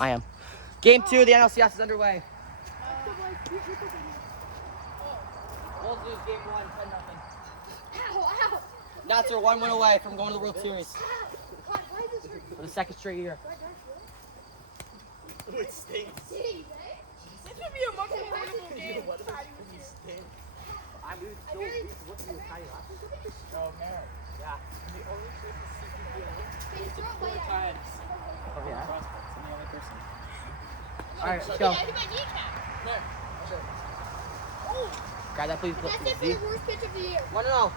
I am. Game 2 of the NLCS is underway. Bulls lose game 1, 10-0. Nats are 1 win away from going to the World Series for the second straight year. It stinks. This would be a much more winnable game. I'm still looking at Patty last week. Oh, man. Yeah. The only person CPPL is 4 times. Oh, yeah. Prospects, and the only person. Alright, let's go. There. Sure. Grab that, please. That's it for the worst pitch of the year. 1-0.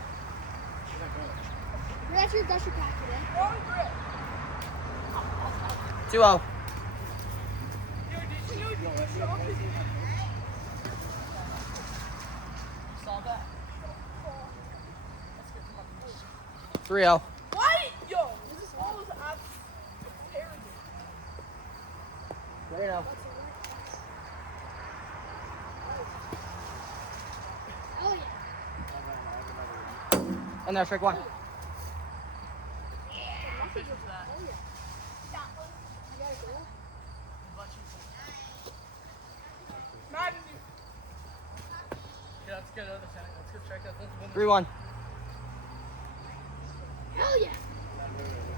That's your gusher pack today. 2-0. Saw that. 3-0. What? Yo, this ball is terrible. 3-0. Oh, yeah. And there's strike 1. Yeah, let's get another second. Let's go check that. Let's win. 3-1. Hell yeah.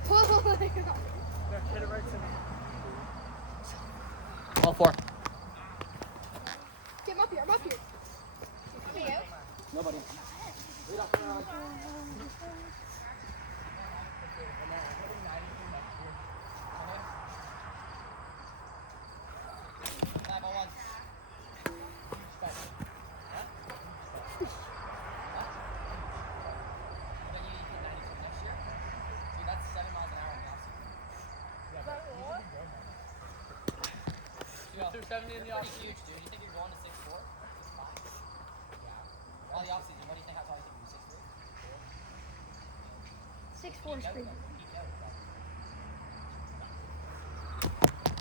Oh, my God. Hit it right to me. All 4. Get him up here. I'm up here. Coming out. Nobody. Yeah. 270 in the off. Huge, dude. You think you're going to 6'4"? 6'5"? Yeah. All the offseason, what do you think? How tall do you think you 6'4" 6'3"? screen.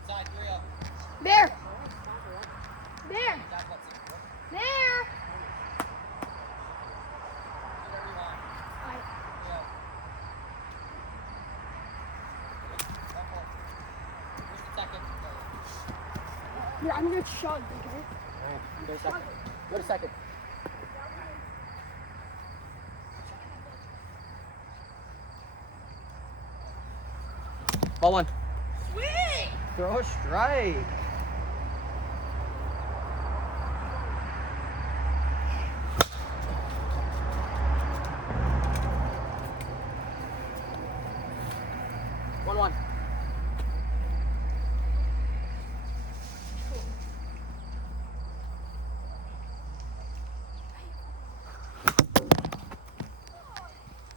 Side 3-0. There. There. That's what, 6'4"? There. Whatever you want. Alright. 3-0. 1-4. Where's the second? Yeah, I'm gonna chug, okay? Go to second. Go to second. Ball 1. Sweet. Throw a strike. One.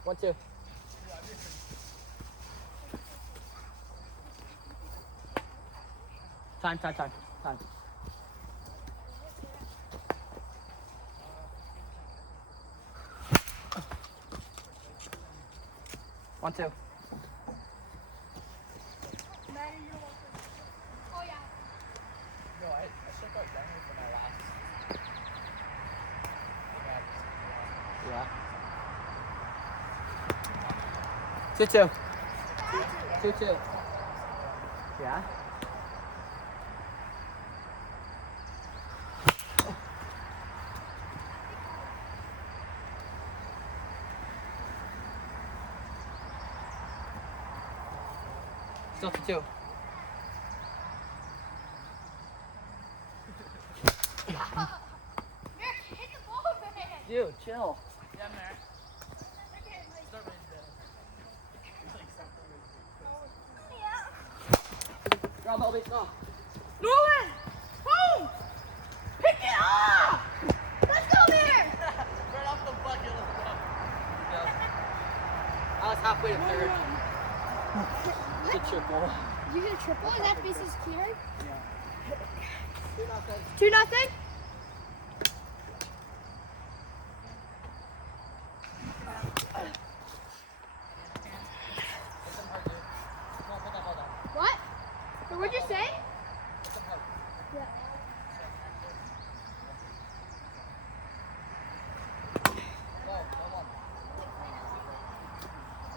1-2. Time. 1-2. Oh, yeah. No, I shook out Denver for my last. Yeah. 2-2. 2-2. Yeah. Still 2-2. Merrick, hit the ball, man. Dude, chill. Yeah, man. Okay, Start right there. Ground ball, base off. Nolan! Home! Pick it up! Let's go there! Right off the bucket. Let's go. I was halfway to third. Good triple. You get a triple and that base is cleared? Yeah. 2-0? What? What'd you say? Yeah.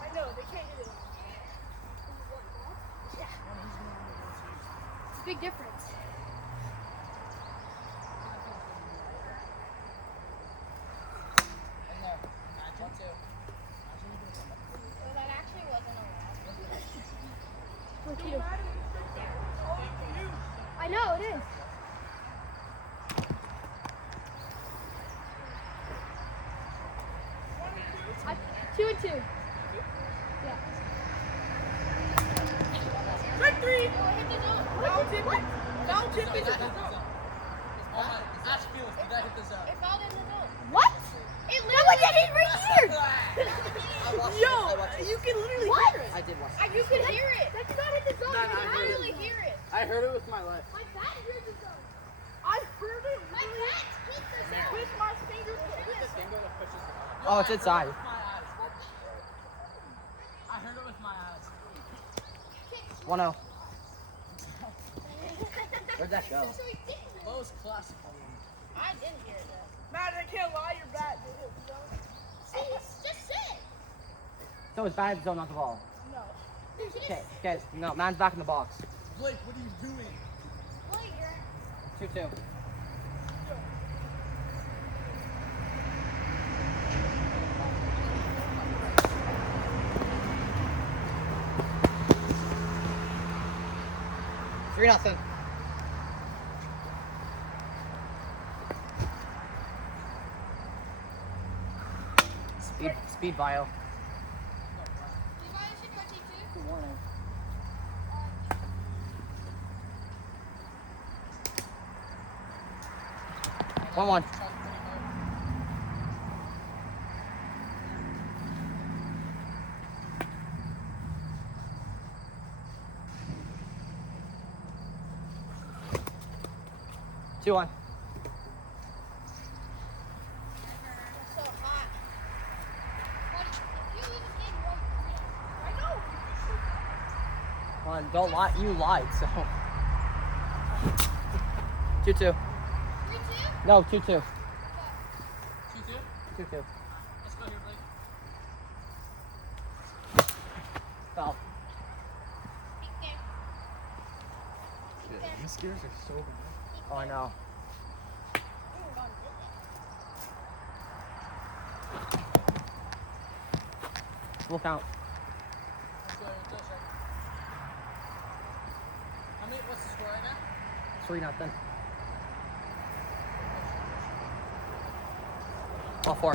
I know, they can't get it. big difference. In there. 1-2. Well, that actually wasn't allowed. No matter for you. I know, it is. I, 2-2. Yeah. Strike three. Oh, it hit the zone. Foul tip it. Foul tip it. Ask Felix, did that hit the zone? It fell in the zone. What? It literally hit it right here. I watched Yo, it. I watched it. you can literally What? hear it. I did watch it. You could hear it. That did not hit the zone. No, I no, could I heard it. literally hear it. I heard it with my life. My bat heard the zone. I heard it My bat hit the zone. with my fingers. Oh, it's inside. I heard it with my eyes. 1-0. Where'd that go? So he didn't. Lowe's classic. I didn't hear that. Matt, I can't lie, your bat did it. You know? See, just sit. So it's bad zone, not the ball. No. Okay, no, man's back in the box. Blake, what are you doing? Wait, you're 2-2. Three nothing. Speed bio. Good morning. 1-1. Two on. so hot. But if you lose this game, I know. Come on, don't lie. You lied, so. 2-2. 3-2? No, 2-2. 2-2? 2-2. Let's go here, Blake. Foul. Big game. These scares are so bad. Oh, I know. Full count. Let's go, Shaq. How many, what's the score right now? 3-0. All four.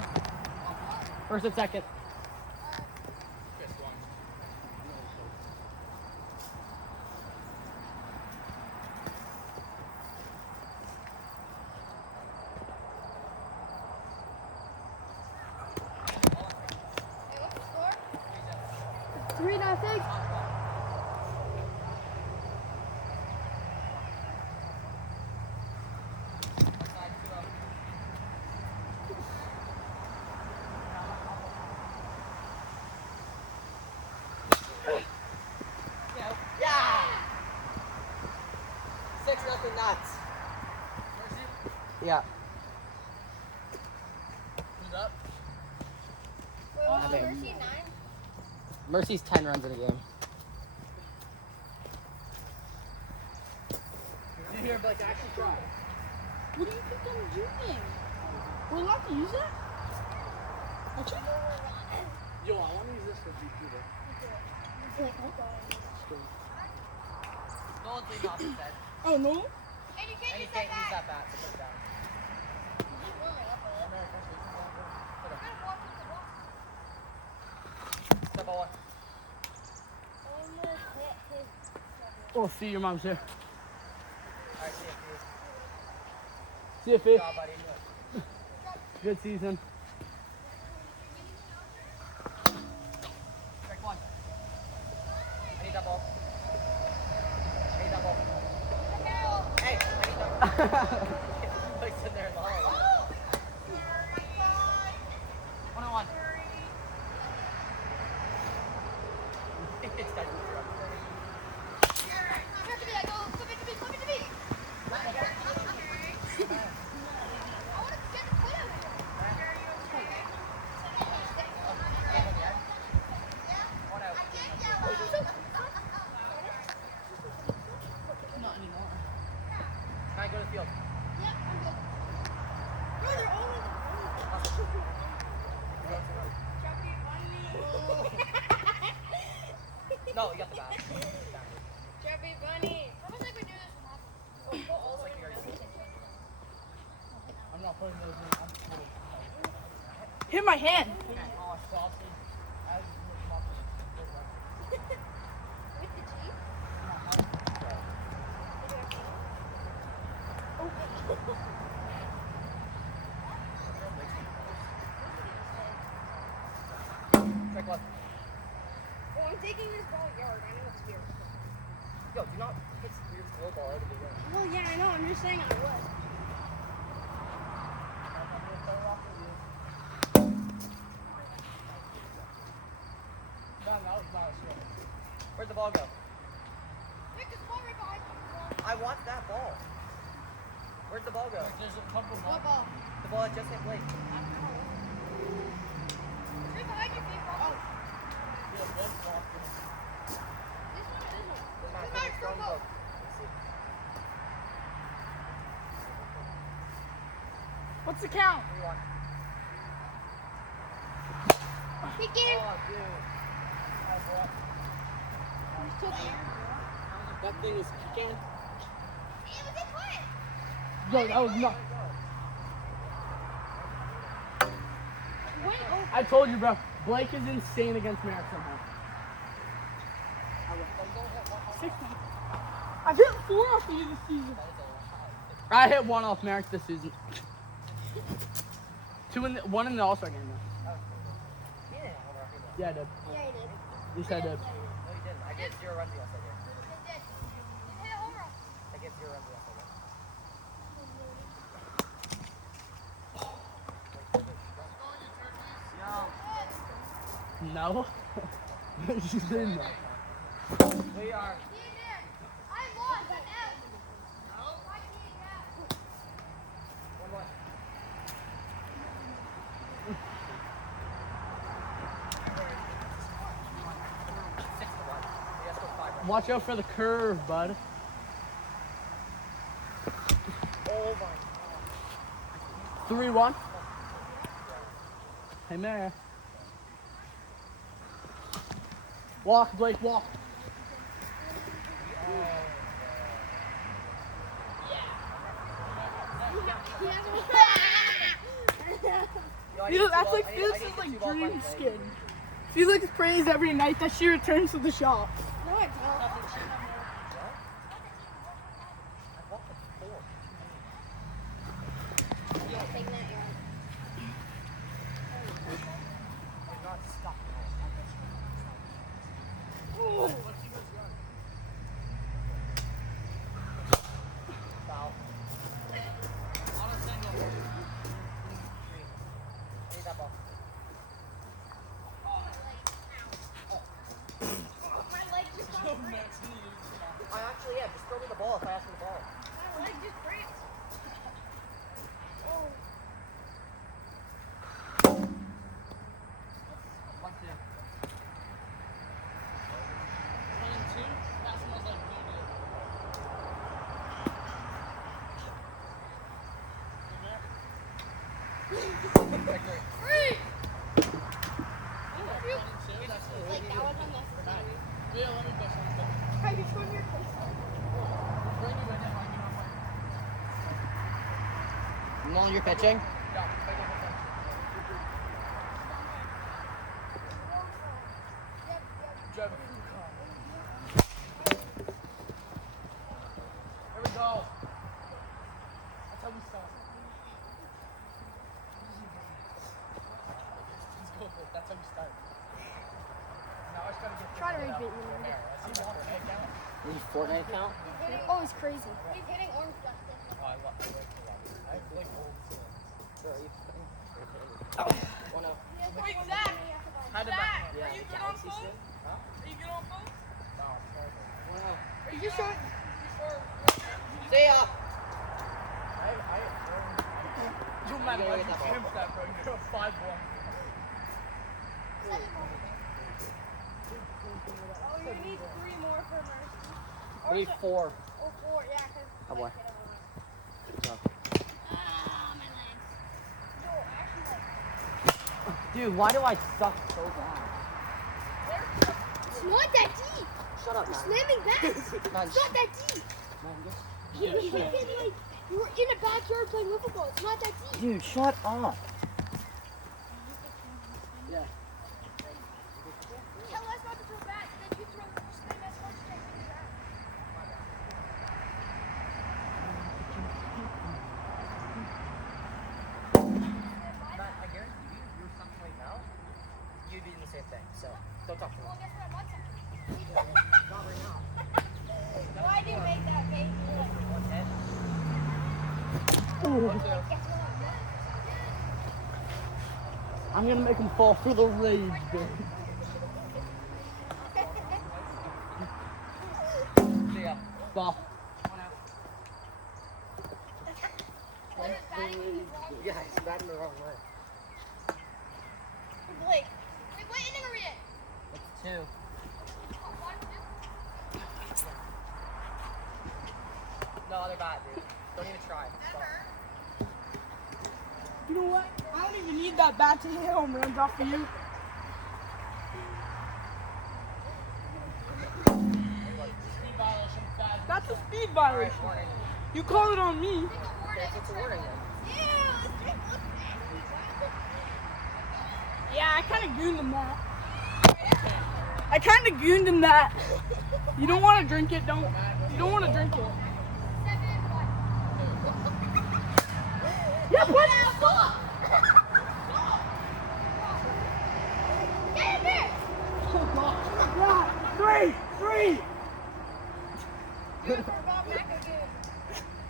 First and second. Yes, one. Hey, what's the score? 3-0. Yeah! 6-0 nuts. Mercy, Yeah. who's up? Wait, what's the Okay. Mercy 9? Mercy's 10 runs in a game. You hear Blake actually try. What do you think I'm doing? We're allowed to use that? Yo, I want to use this for BP though. No one's leaving off his head. Oh, no? And you And can't you use can't that use bat. that bat to put it down. He's warming up with it. Kind of walking the wall. Step on one. Almost hit his. Oh, see, your mom's here. Alright, see you. See you, Good Fee. job, buddy. Good season. Strike one. I need that ball. I need that ball. Hey, I need that ball. Like sitting there in the hollow. 101. It's got you through. Come to me, I go. Flip it to me, flip it to me. I want to get the foot out of here. One out. Not anymore. Ryan, go to the field. Yep, I'm good. Bro, they're only the Chubby bunny. No, you got the bat. Chubby bunny. Almost like we do this from office. Go all the way to the I'm not putting those in. I'm putting Hit my hand. sausage. As With the cheese? Check left. Oh, I'm taking this ball yard. I know it's weird. Yo, do not hit this weird slow ball out of the way. Well, yeah, I know. I'm just saying I would. that was not a swing. Where'd the ball go? Pick this ball right behind you. I want that ball. Where'd the ball go? There's a couple What ball? The ball that just hit Blake. Right behind you, people. Oh, this one or this one? Doesn't matter. This is Throw my them both. What's the count? 3-1. He gave. Oh, dude. That thing is kicking. It was in play. Yo, that was not. Went over. I told you, bro. Blake is insane against Merrick somehow. I've hit 4 off you this season. I hit 1 off Merrick this season. 1 in the All-Star game, though. Yeah, I did. Yeah, he did. Yes, I did. No, you didn't. I gave 0 runs yesterday. He did. He hit a home run. I gave 0 runs yesterday. No. She said no. We are. He did. I lost. That's out. Why did he get that? 1-1. Watch out for the curve, bud. Oh my 3-1. Hey, Mary. Walk, Blake, walk. god. That's like Felix's like dream skin. Felix prays every night that she returns to the shop. No, I don't. Yeah, take that, yeah. Foul. On a single. Need that ball. My leg just got cramped. I actually, yeah, just throw me the ball if I ask for the ball. My leg just cramped. Oh. 1-2. 1-2. That smells like doo-doo. Victory. Three. That's Like, that was unnecessary. Yeah, let me go something. How you showing your face? Bring you in and hang it on my... Nolan, you're pitching? Yeah, take it with that. Yep, yep. Here we go. That's how we start. Let's go for it. That's how we start. Now I just gotta get Try to reach it. there. I see one egg down. Any Fortnite account? Oh, it's crazy. He's hitting orange dust. Oh, I like the lobby. I like old skins. Sure, are you pitching? 1-0. Wait, Zach. How did Zach, Yeah, are you the good on Galaxy phone? skin? Huh? Are you good on phone? No, I'm terrible. 1-0. Are you just showing? See ya! You might gotta like get that ball. pimp that, bro. You're a 5-1. Oh, you need 3 more for mercy. We need 4. Oh, 4, yeah, because. Oh, boy. Dude, why do I suck so bad? It's not that deep. Shut up, You're man. slamming back. Man, It's not that deep. man, just- You were in a backyard playing wiffle ball. It's not that deep. Dude, shut up. Tell us not to throw back. Then you throw slam as hard as you can with your ass. Matt, I guarantee you, if you were something right now, you'd be in the same thing. So, don't talk to me. Well, guess what? I want something. Not right now. Why do you make that face? One hit. Guess what? I'm gonna make him fall through the rage, dude. See ya. Ball. What is batting in the wrong Yeah, he's batting the wrong way. Blake. Wait, what inning are we in? It's 2. Oh, 1, 2. No other bat, dude. Don't even try. Stop. You know what? I don't even need that bat to hit home runs off of you. Speed violation, bad. That's a speed Alright, violation. warning. You call it on me. Take a Okay, warning. so it's a warning then. Ew, this drink looks nasty. Yeah, I kind of gooned him that. I kind of gooned him that. You don't want to drink it, don't. You don't want to drink it. 7, 1. Yeah, what? Stop! Get in there! Yeah, 3, 3. Good for Bob McAgoon.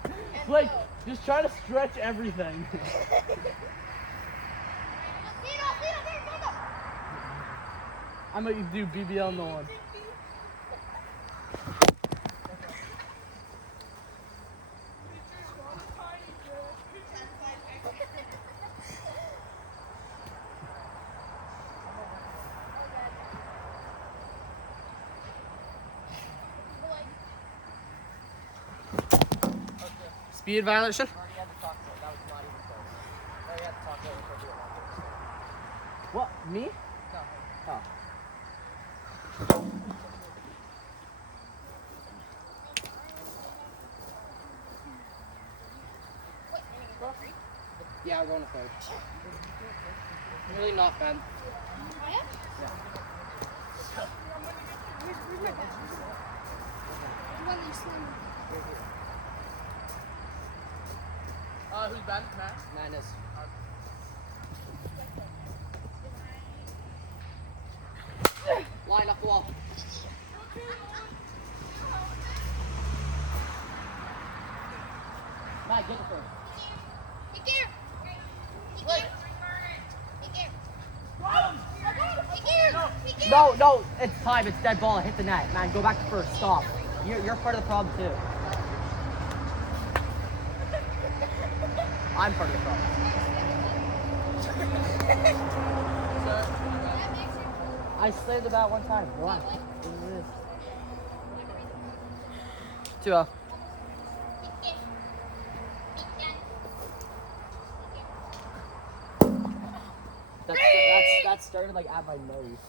And Like, Bo. just try to stretch everything. Lead off, there you go. I'm gonna do BBL no one. Speed violation? Already had to talk to it. That was not even close. Already had to talk to it before doing that. What? Me? No. Oh. Yeah, we're going to third. I'm really not, Ben. Who's bad? Matt? Mine is. Line up the wall. Matt, get it first. No, it's time. It's dead ball. Hit the net. Man, go back to first. Stop. You're part of the problem, too. I'm part of the problem. I slayed the bat one time. Relax. It is what it is. 2-0. That started like at my nose. Is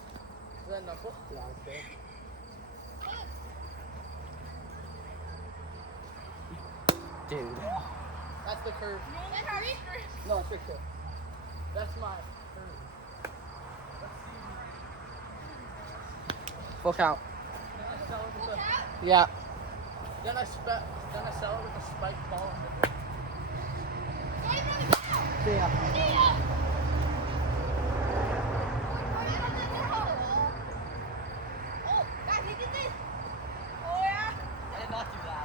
that knuckle? Yeah, it's good. Dude. That's the curve. No, it's right there. That's my curve. Full count. Then I sell it with the. Yeah. Then I sell it with a spiked ball. See ya. I did not do that.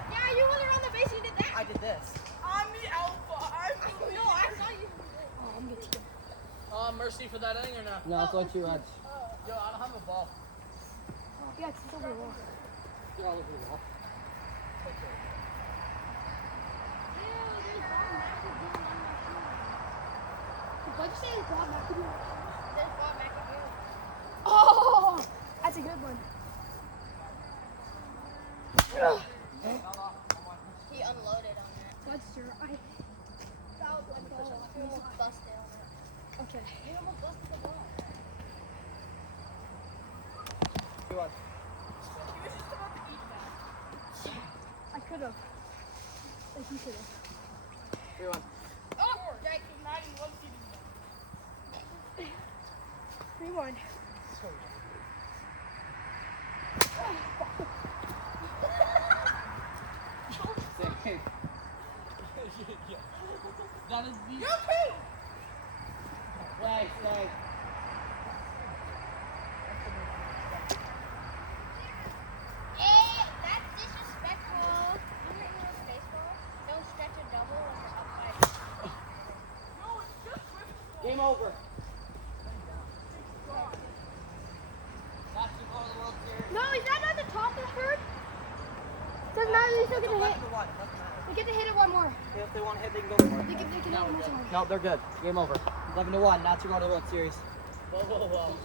I did this. I'm the alpha. Mercy for that inning or not? No, it's only 2 runs. Yo, I don't have a ball. Yeah, it's over the wall. You're all over the wall. Oh, that's a good one. He unloaded on that. That's true. That was one ball. He almost busted on that. Okay. You almost busted the ball. 3-1. He was just about to eat that. I could have. Like he could have. 3-1. Oh, Jake was not even looking at 3-1. Same. That is the. You too! Flag, flag. That's disrespectful. You know baseball? Don't stretch a double when you're up by. No, it's just with Game over. That's to go to the World Series. No, is that not the top of the third? Doesn't matter, they still get to hit. 11-1. Doesn't matter. They get to hit it one more. If they want to hit, they can go for it. They can hit it one more. No, they're good. Game over. 11-1. Not to go to the World Series. Whoa, whoa, whoa.